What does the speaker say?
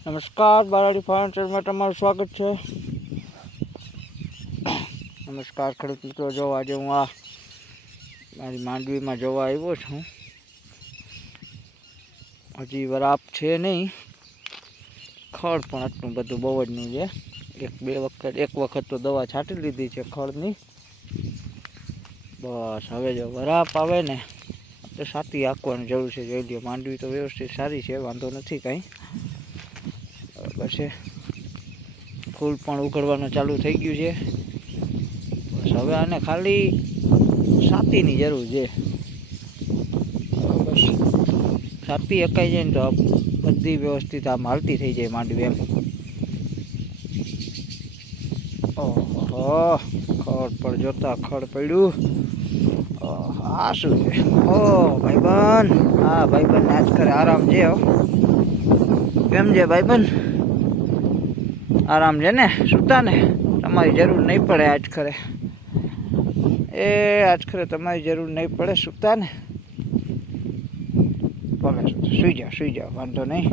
નમસ્કાર, બારાડી ફર્નિચરમાં તમારું સ્વાગત છે. નમસ્કાર ખેડૂત મિત્રો, જો આજે હું આ મારી માંડવીમાં જોવા આવ્યો છું. હજી વરાપ છે નહીં, ખડ પણ આટલું બધું બહુ જ નહીં છે. એક વખત તો દવા છાંટી લીધી છે ખડની. બસ હવે જો વરાપ આવે ને તો સાથી આંકવાની જરૂર છે. જોઈ લો, માંડવી તો વ્યવસ્થિત સારી છે, વાંધો નથી કાંઈ. બરાબર છે, ફૂલ પણ ઉઘડવાનું ચાલુ થઈ ગયું છે. બસ હવે આને ખાલી સાતીની જરૂર છે. બસ સાતી અકાઈ જાય ને તો બધી વ્યવસ્થિત આમ હાલતી થઈ જાય માંડવી એમ. ઓહો, ખડ પર જોતા ખડ પડ્યું. આ શું છે? ભાઈબંધ, હા ભાઈબંધ આજ કરે આરામ છે. કેમ છે ભાઈબંધ? આરામ છે ને? સુતા ને? તમારી જરૂર નહીં પડે આજ ખરે. આજ ખરે તમારી જરૂર નહીં પડે, સુતા ને? ભલે સુઈ જાઓ વાંધો નહીં.